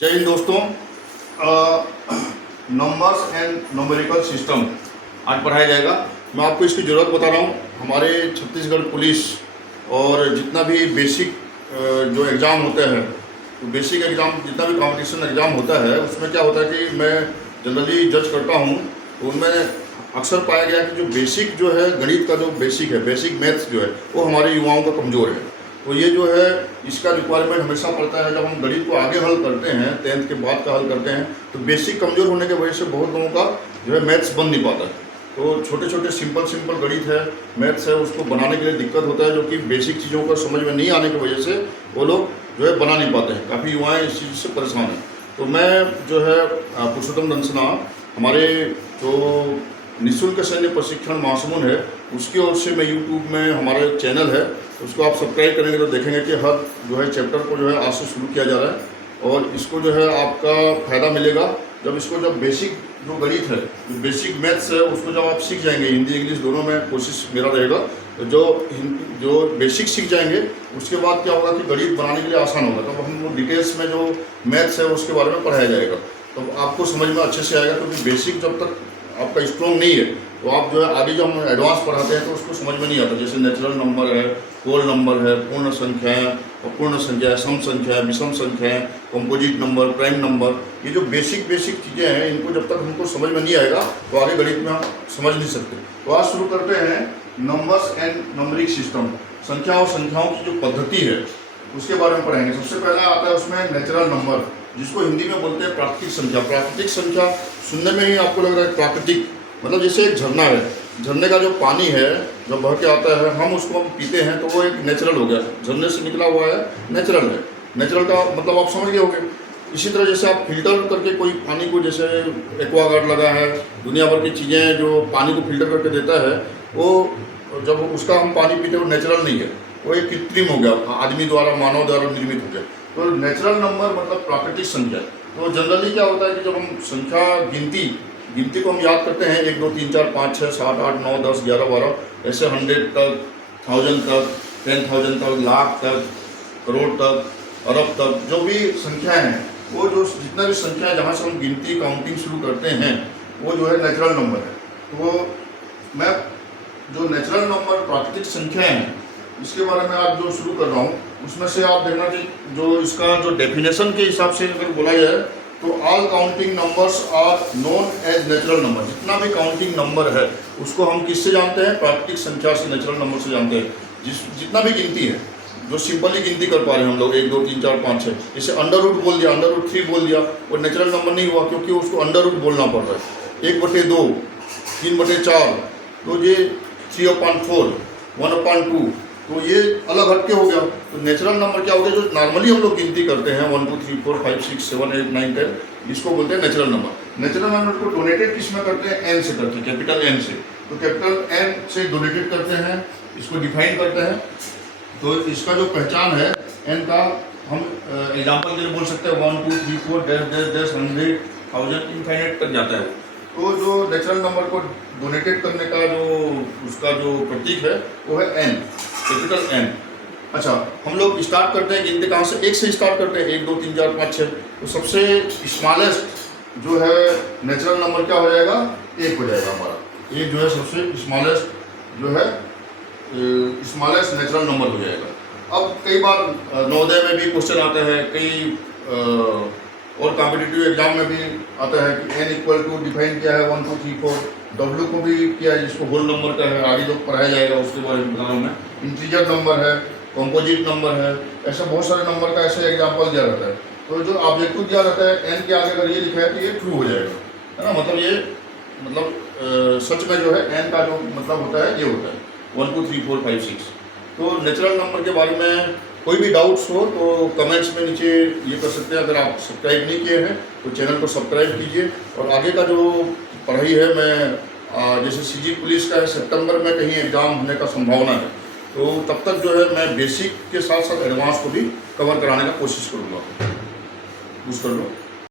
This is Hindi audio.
जय हिंद दोस्तों। नंबर्स एंड न्यूमेरिकल सिस्टम आज पढ़ाया जाएगा। मैं आपको इसकी ज़रूरत बता रहा हूँ। हमारे छत्तीसगढ़ पुलिस और जितना भी बेसिक जो एग्ज़ाम होता है, तो बेसिक एग्ज़ाम जितना भी कंपटीशन एग्ज़ाम होता है उसमें क्या होता है कि मैं जनरली जज करता हूँ, तो उनमें अक्सर पाया गया कि जो बेसिक जो है गणित का जो बेसिक है, बेसिक मैथ्स जो है वो हमारे युवाओं का कमज़ोर है। तो ये जो है इसका रिक्वायरमेंट हमेशा पड़ता है। जब हम गणित को आगे हल करते हैं, 10th के बाद का हल करते हैं, तो बेसिक कमज़ोर होने की वजह से बहुत लोगों का जो है मैथ्स बन नहीं पाता है। तो छोटे छोटे सिंपल गणित है, मैथ्स है, उसको बनाने के लिए दिक्कत होता है, जो कि बेसिक चीज़ों को समझ में नहीं आने की वजह से वो लोग जो है बना नहीं पाते हैं। काफ़ी युवाएँ इस चीज़ से परेशान हैं। तो मैं जो है पुरुषोत्तम दंसना, हमारे जो निःशुल्क सैन्य प्रशिक्षण महासमुंद है, उसकी ओर से मैं यूट्यूब में हमारा चैनल है, उसको आप सब्सक्राइब करेंगे तो देखेंगे कि हर जो है चैप्टर को जो है आज से शुरू किया जा रहा है। और इसको जो है आपका फ़ायदा मिलेगा जब बेसिक जो गणित है, जो बेसिक मैथ्स है, उसको जब आप सीख जाएंगे, हिंदी इंग्लिश दोनों में कोशिश मेरा रहेगा, तो जो बेसिक सीख जाएंगे उसके बाद क्या होगा कि गणित बनाने के लिए आसान होगा। तब हम डिटेल्स में जो मैथ्स है उसके बारे में पढ़ाया जाएगा, तो आपको समझ में अच्छे से आएगा। क्योंकि बेसिक जब तक आपका स्ट्रॉन्ग नहीं है तो आप जो है आगे जब हम एडवांस पढ़ाते हैं तो उसको समझ में नहीं आता। जैसे नेचुरल नंबर है, होल नंबर है, पूर्ण संख्या है, अपूर्ण संख्या है, सम संख्या है, विषम संख्या है, कंपोजिट नंबर, प्राइम नंबर, ये जो बेसिक चीज़ें हैं, इनको जब तक हमको समझ में नहीं आएगा तो आगे गणित में हम समझ नहीं सकते। तो आज शुरू करते हैं नंबर्स एंड न्यूमेरिक सिस्टम। संख्या और संख्याओं की जो पद्धति है उसके बारे में पढ़ाएंगे। सबसे पहले आता है उसमें नेचुरल नंबर, जिसको हिंदी में बोलते हैं प्राकृतिक संख्या। प्राकृतिक संख्या सुनने में ही आपको लग रहा है प्राकृतिक, मतलब जैसे एक झरना है, झरने का जो पानी है जब बह के आता है, हम उसको पीते हैं तो वो एक नेचुरल हो गया, झरने से निकला हुआ है, नेचुरल है। नेचुरल का मतलब आप समझ गए होंगे। इसी तरह जैसे आप फिल्टर करके कोई पानी को, जैसे एक्वागार्ड लगा है, दुनिया भर की चीज़ें जो पानी को फिल्टर करके देता है, वो जब उसका हम पानी पीते हैं वो नेचुरल नहीं है, वो एक कृत्रिम हो गया, आदमी द्वारा, मानव द्वारा निर्मित हो गया। तो नेचुरल नंबर मतलब प्राकृतिक संख्या। तो जनरली क्या होता है कि जब हम संख्या गिनती को हम याद करते हैं, 1 2 3 4 5 6 7 8 9 10 11 12, ऐसे 100 तक, 1000 तक, 10,000 तक, लाख तक, करोड़ तक, अरब तक, जो भी संख्याएं हैं, वो जो जितना भी संख्या है जहाँ से हम गिनती काउंटिंग शुरू करते हैं वो जो है नेचुरल नंबर है। तो मैं जो नेचुरल नंबर प्राकृतिक संख्याएं हैं इसके बारे में आज जो शुरू कर रहा हूँ, उसमें से आप देखना कि जो इसका जो डेफिनेशन के हिसाब से अगर बोला जाए तो all counting numbers are known as natural number. जितना भी काउंटिंग नंबर है उसको हम किससे जानते हैं? प्राकृतिक संख्या से, नेचुरल नंबर से जानते हैं। जितना भी गिनती है, जो सिंपली गिनती कर पा रहे हैं हम लोग, 1 2 3 4 5 6, जैसे अंडर रूट बोल दिया, अंडर रूट 3 बोल दिया, वो नेचुरल नंबर नहीं हुआ, क्योंकि उसको अंडर रूट बोलना पड़ रहा है। 1/2, 3/4, तो ये 3/4, 1/2, तो ये अलग हटके हो गया। तो नेचुरल नंबर क्या हो गया? जो नॉर्मली हम लोग गिनती करते हैं, 1 2 3 4 5 6 7 8 9 10, इसको बोलते हैं नेचुरल नंबर। नेचुरल नंबर को डोनेटेड किस में करते हैं? एन से करते हैं, कैपिटल एन से। तो कैपिटल एन से डोनेटेड करते हैं, इसको डिफाइन करते हैं। तो इसका जो पहचान है एन का, हम एग्जाम्पल के लिए बोल सकते हैं 1 2 3 4 10 10 10 100 1000 इनफाइनाइट तक जाता है। तो जो नेचुरल नंबर को डोनेटेड करने का जो उसका जो प्रतीक है वो है एन, कैपिटल एन। अच्छा, हम लोग स्टार्ट करते हैं गिनती कहाँ से? 1 से स्टार्ट करते हैं, 1 2 3 4 5 6। तो सबसे स्मॉलेस्ट जो है नेचुरल नंबर क्या हो जाएगा? 1 हो जाएगा हमारा। 1 जो है सबसे स्मॉलेस्ट जो है स्मॉलेस्ट नेचुरल नंबर हो जाएगा। अब कई बार नवोदय में भी क्वेश्चन आता है, कई और कॉम्पिटिटिव एग्जाम में भी आता है कि n इक्वल टू डिफाइन किया है 1 2 3 4, W को भी किया है, जिसको होल नंबर का है, आगे जो पढ़ाया जाएगा उसके बारे में बता रहा हूँ मैं। इंटीजर नंबर है, कंपोजिट नंबर है, ऐसे बहुत सारे नंबर का ऐसे एग्जाम्पल दिया रहता है। तो जो ऑब्जेक्टिव दिया रहता है n के आगे अगर ये लिखा है तो ये ट्रू हो जाएगा, है ना। मतलब ये सच में जो है n का जो मतलब होता है ये होता है 1 2 3 4 5 6। तो नेचुरल नंबर के बारे में कोई भी डाउट्स हो तो कमेंट्स में नीचे ये कर सकते हैं। अगर आप सब्सक्राइब नहीं किए हैं तो चैनल को सब्सक्राइब कीजिए। और आगे का जो पढ़ाई है, मैं जैसे सीजी पुलिस का है, सितंबर में कहीं एग्ज़ाम होने का संभावना है, तो तब तक जो है मैं बेसिक के साथ साथ एडवांस को भी कवर कराने का कोशिश करूँगा। पूछ कर लो।